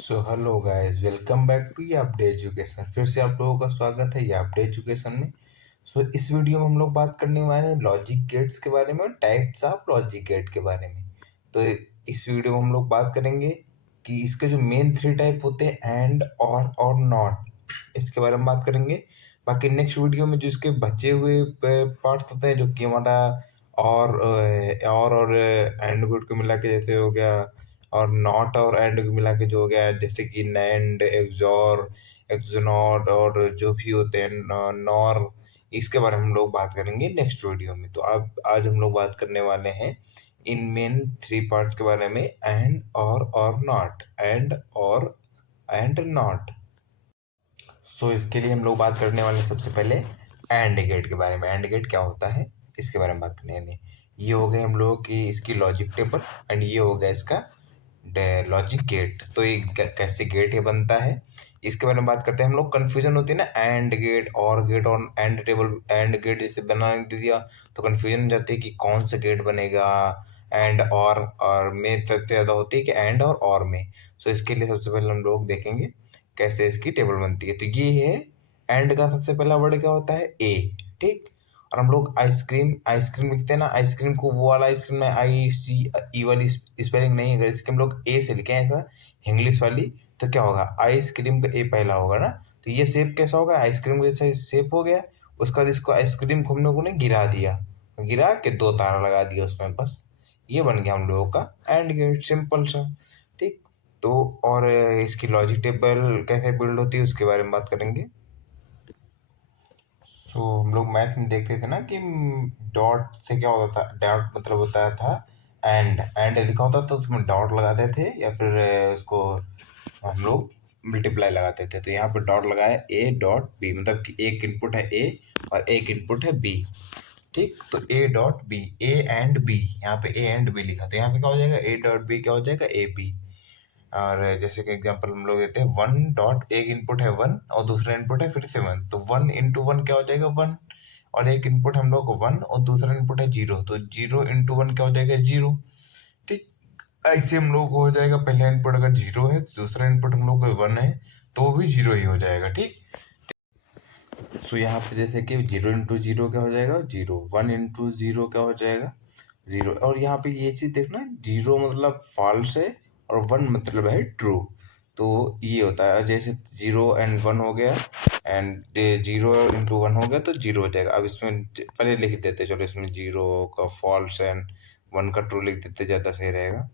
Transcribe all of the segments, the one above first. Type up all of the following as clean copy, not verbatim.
So hello guys, welcome back to यापडे education. फिर से आप लोगों का स्वागत है यापडे एजुकेशन में। इस वीडियो में हम लोग बात करने वाले हैं लॉजिक गेट्स के बारे में और टाइप्स ऑफ लॉजिक गेट के बारे में। तो इस वीडियो में हम लोग बात करेंगे कि इसके जो मेन थ्री टाइप होते हैं, एंड और नॉट, इसके बारे में बात करेंगे। बाकी नेक्स्ट वीडियो में जो इसके बचे हुए पार्ट्स होते हैं, जो कि हमारा और एंड गुड को मिला के जैसे हो गया, और नॉट और एंड को मिला के जो हो गया, जैसे कि नैंड, एक्सॉर, एक्सनॉट और जो भी होते हैं नॉर, इसके बारे में हम लोग बात करेंगे नेक्स्ट वीडियो में। तो अब आज हम लोग बात करने वाले हैं इन मेन थ्री पार्ट्स के बारे में, एंड और नॉट, एंड नॉट। इसके लिए हम लोग बात करने वाले हैं सबसे पहले एंड गेट के बारे में। एंड गेट क्या होता है, इसके बारे में बात करने वाले हैं। ये हो गए हम लोगों की इसकी लॉजिक टेबल, एंड ये हो गया इसका लॉजिक गेट। तो ये कैसे गेट ये बनता है, इसके बारे में बात करते हैं हम लोग। कंफ्यूजन होती है ना, एंड गेट और एंड टेबल, एंड गेट जैसे बनाने दे दिया तो कंफ्यूजन हो जाती है कि कौन सा गेट बनेगा। एंड और में सबसे ज़्यादा होती है कि एंड और में। इसके लिए सबसे पहले हम लोग देखेंगे कैसे इसकी टेबल बनती है। तो ये है एंड का सबसे पहला वर्ड क्या होता है, ए। ठीक। और हम लोग आइसक्रीम आइसक्रीम लिखते हैं ना, आइसक्रीम को वो वाला आइसक्रीम में आई सी ई वाली स्पेलिंग नहीं है। अगर इसके हम लोग ए से लिखें ऐसा इंग्लिश वाली, तो क्या होगा, आइसक्रीम का ए पहला होगा ना। तो ये शेप कैसा होगा, आइसक्रीम जैसा शेप हो गया। उसके बाद इसको आइसक्रीम को हम लोगों ने गिरा दिया, गिरा के दो तारा लगा दिया उसमें, बस ये बन गया हम लोगों का एंड गेट, सिंपल सा। ठीक। तो और इसकी लॉजिक टेबल कैसे बिल्ड होती है उसके बारे में बात करेंगे। हम लोग मैथ में देखते थे ना कि डॉट से क्या होता था, डॉट मतलब होता था एंड लिखा होता था तो उसमें डॉट लगाते थे, या फिर उसको हम लोग मल्टीप्लाई लगाते थे। तो यहाँ पे डॉट लगाया, ए डॉट बी, मतलब कि एक इनपुट है ए और एक इनपुट है बी। ठीक। तो A dot B, A and B, यहाँ पे ए एंड बी लिखा, तो यहाँ पे क्या हो जाएगा, ए डॉट बी क्या हो जाएगा, ए बी। और जैसे कि एग्जांपल हम लोग देते हैं, वन डॉट, एक इनपुट है वन और दूसरा इनपुट है फिर से वन, तो वन इंटू वन क्या हो जाएगा, वन। और एक इनपुट हम लोग को वन और दूसरा इनपुट है जीरो, तो जीरो इंटू वन क्या हो जाएगा, जीरो। ठीक। ऐसे हम लोग को हो जाएगा, पहला इनपुट अगर जीरो है तो दूसरा इनपुट हम लोग को वन है तो वो भी जीरो ही हो जाएगा। ठीक। यहाँ पे जैसे कि जीरो इंटू जीरो क्या हो जाएगा, जीरो। वन इंटू जीरो क्या हो जाएगा, जीरो। और यहाँ पे ये चीज देखना, जीरो मतलब फॉल्स है और वन मतलब है ट्रू। तो ये होता है, जैसे जीरो एंड वन हो गया, एंड जीरो इंटू वन हो गया तो जीरो हो जाएगा। अब इसमें पहले लिख देते, चलो इसमें जीरो का फॉल्स एंड वन का ट्रू लिख देते, ज़्यादा सही रहेगा।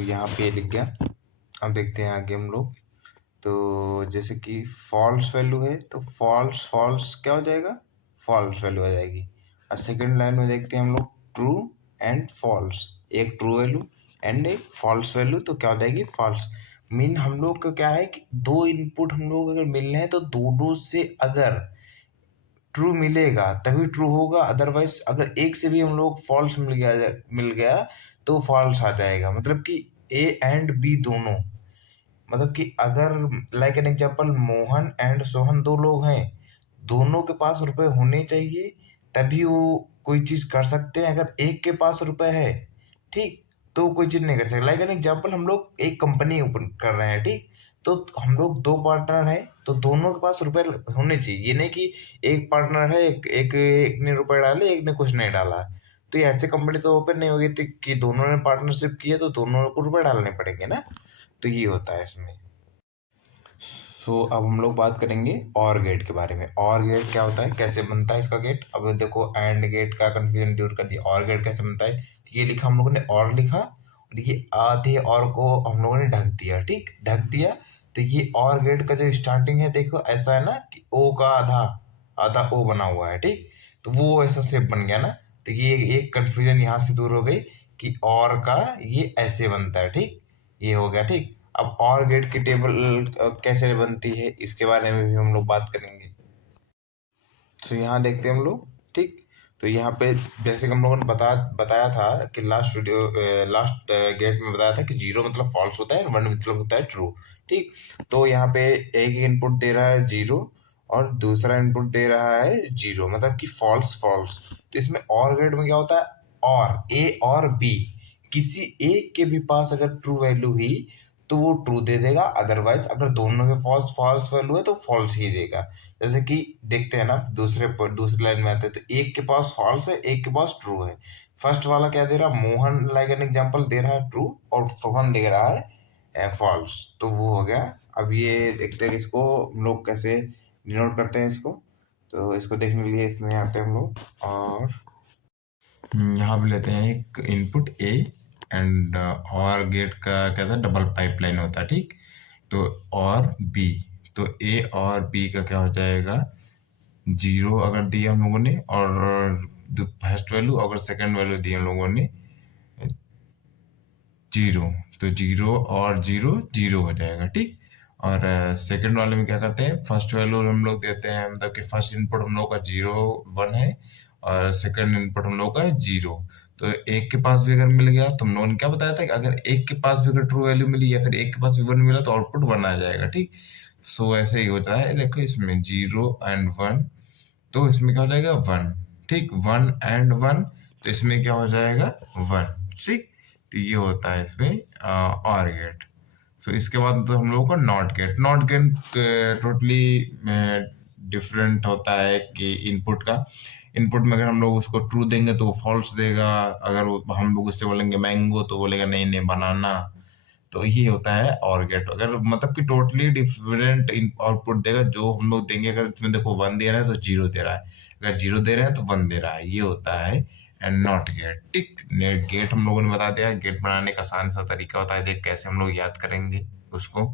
यहाँ पे लिख गया। अब देखते हैं आगे हम लोग। तो जैसे कि फॉल्स वैल्यू है तो फॉल्स फॉल्स क्या हो जाएगा, फॉल्स वैल्यू आ जाएगी। और सेकंड लाइन में देखते हैं हम लोग, ट्रू एंड फॉल्स, एक ट्रू वैल्यू एंड एक फॉल्स वैल्यू, तो क्या हो जाएगी, फॉल्स। मीन हम लोग का क्या है कि दो इनपुट हम लोग अगर मिल रहे हैं तो दोनों से अगर ट्रू मिलेगा तभी ट्रू होगा, अदरवाइज अगर एक से भी हम लोग फॉल्स मिल गया तो फॉल्स आ जाएगा। मतलब कि ए एंड बी दोनों, मतलब कि अगर like an example, Mohan and Sohan दो लोग हैं, दोनों के पास रुपए होने चाहिए तभी वो कोई चीज कर सकते हैं। अगर एक के पास रुपए है, ठीक, तो कोई चीज नहीं कर सकते। लाइक एन एग्जांपल, हम लोग एक कंपनी ओपन कर रहे हैं, ठीक, तो हम लोग दो पार्टनर हैं तो दोनों के पास रुपए होने चाहिए। ये नहीं कि एक पार्टनर है, एक ने रुपए डाले, एक ने कुछ नहीं डाला, तो ये ऐसे कंपनी तो ओपन नहीं होगी थी कि दोनों ने पार्टनरशिप की है तो दोनों को रुपए डालने पड़ेंगे ना। तो ये होता है इसमें। अब हम लोग बात करेंगे और गेट के बारे में। और गेट क्या होता है, कैसे बनता है इसका गेट। अब देखो, एंड गेट का कंफ्यूजन दूर कर दिया, और गेट कैसे बनता है। तो ये लिखा हम लोगों ने, और लिखा, और ये आधे और को हम लोगों ने ढक दिया, ठीक, ढक दिया। तो ये और गेट का जो स्टार्टिंग है, देखो ऐसा है ना कि ओ का आधा, आधा ओ बना हुआ है, ठीक, तो वो ऐसा शेप बन गया ना। तो ये एक कंफ्यूजन यहाँ से दूर हो गई कि और का ये ऐसे बनता है, ठीक, ये हो गया, ठीक। अब और गेट की टेबल कैसे बनती है इसके बारे में भी हम लोग बात करेंगे। यहाँ देखते हैं हम लोग, ठीक। तो यहाँ पे जैसे कि हम लोगों ने बताया था कि लास्ट गेट में बताया था कि 0 मतलब फॉल्स होता है, 1 मतलब होता है ट्रू। ठीक। तो यहाँ पे एक इनपुट दे रहा है 0 और दूसरा इनपुट दे रहा है 0, मतलब कि फॉल्स फॉल्स। तो इसमें और गेट में क्या होता है, और ए और बी, किसी एक के भी पास अगर ट्रू वैल्यू हुई तो वो ट्रू दे देगा, अदरवाइज अगर दोनों के फॉल्स फॉल्स वैल्यू है तो फॉल्स ही देगा। जैसे कि देखते हैं ना, दूसरी लाइन में आते हैं, तो एक के पास फॉल्स है, एक के पास ट्रू है। फर्स्ट वाला क्या दे रहा है, मोहन लाइक एन एग्जांपल दे रहा है ट्रू, और सोहन दे रहा है फॉल्स। तो वो हो गया। अब ये देखते हैं कि इसको हम लोग कैसे डिनोट करते हैं इसको। तो इसको देखने के लिए इसमें आते हैं हम लोग, और यहाँ पे लेते हैं एक इनपुट ए एंड और गेट का क्या था, डबल पाइपलाइन होता है। ठीक। तो और बी, तो ए और बी का क्या हो जाएगा, 0 अगर दिया हम लोगों ने, और फर्स्ट वैल्यू, अगर सेकंड वैल्यू दी हम लोगों ने 0, तो 0 और 0 0 हो जाएगा। ठीक। और सेकंड वाले में क्या करते हैं, फर्स्ट वैल्यू हम लोग देते हैं, मतलब कि फर्स्ट इनपुट हम लोग का 0 1 है और सेकंड इनपुट हम लोग का है 0। तो एक के पास भी अगर मिल गया तो हम लोगों ने क्या बताया था कि अगर एक के पास भी अगर ट्रू वैल्यू मिली या फिर एक के पास भी 1 मिला तो आउटपुट 1 आ जाएगा। ठीक। सो ऐसे ही होता है, देखो इसमें 0 एंड 1, तो इसमें क्या हो जाएगा 1। ठीक। 1 एंड 1, तो इसमें क्या हो जाएगा 1। ठीक। तो ये होता है इसमें और गेट। सो इसके बाद तो हम लोगों का नॉट गेट टोटली डिफरेंट होता है कि इनपुट में अगर हम लोग उसको ट्रू देंगे तो वो फॉल्स देगा, अगर हम लोग उससे बोलेंगे मैंगो तो बोलेगा नहीं नहीं बनाना। तो ये होता है और गेट, अगर मतलब कि टोटली डिफरेंट आउटपुट देगा। जो हम लोग देंगे, अगर इसमें देखो 1 दे रहा है तो 0 दे रहा है, अगर 0 दे रहे हैं तो 1 दे रहा है, ये होता है एंड नॉट गेट। ठीक। गेट हम लोगों ने बता दिया, गेट बनाने का आसान सा तरीका होता है, देख कैसे हम लोग याद करेंगे उसको,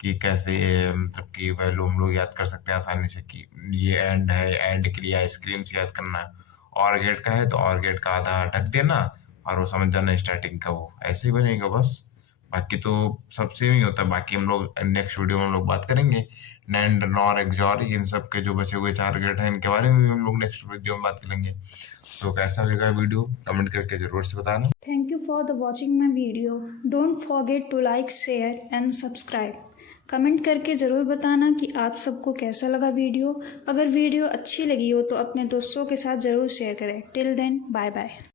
कि कैसे मतलब कि वैल्यू हम लोग याद कर सकते हैं आसानी से, कि ये एंड है, एंड के लिए आइसक्रीम से याद करना है। और गेट का है तो और गेट का आधा ढक देना और वो समझ जाना स्टार्टिंग का, वो ऐसे ही बनेगा बस। बाकी तो सब सेम ही होता है। बाकी हम लोग नेक्स्ट वीडियो में हम लोग बात करेंगे नैंड नॉर एक्सॉर, इन सब के जो बचे हुए 4 गेट हैं इनके बारे में भी हम लोग नेक्स्ट वीडियो में बात करेंगे। सो कैसा लगा वीडियो कमेंट करके जरूर से बताना। Thank you for the watching my video. Don't forget to like, share and subscribe. Comment करके ज़रूर बताना कि आप सबको कैसा लगा वीडियो। अगर वीडियो अच्छी लगी हो तो अपने दोस्तों के साथ ज़रूर शेयर करें। Till then bye bye.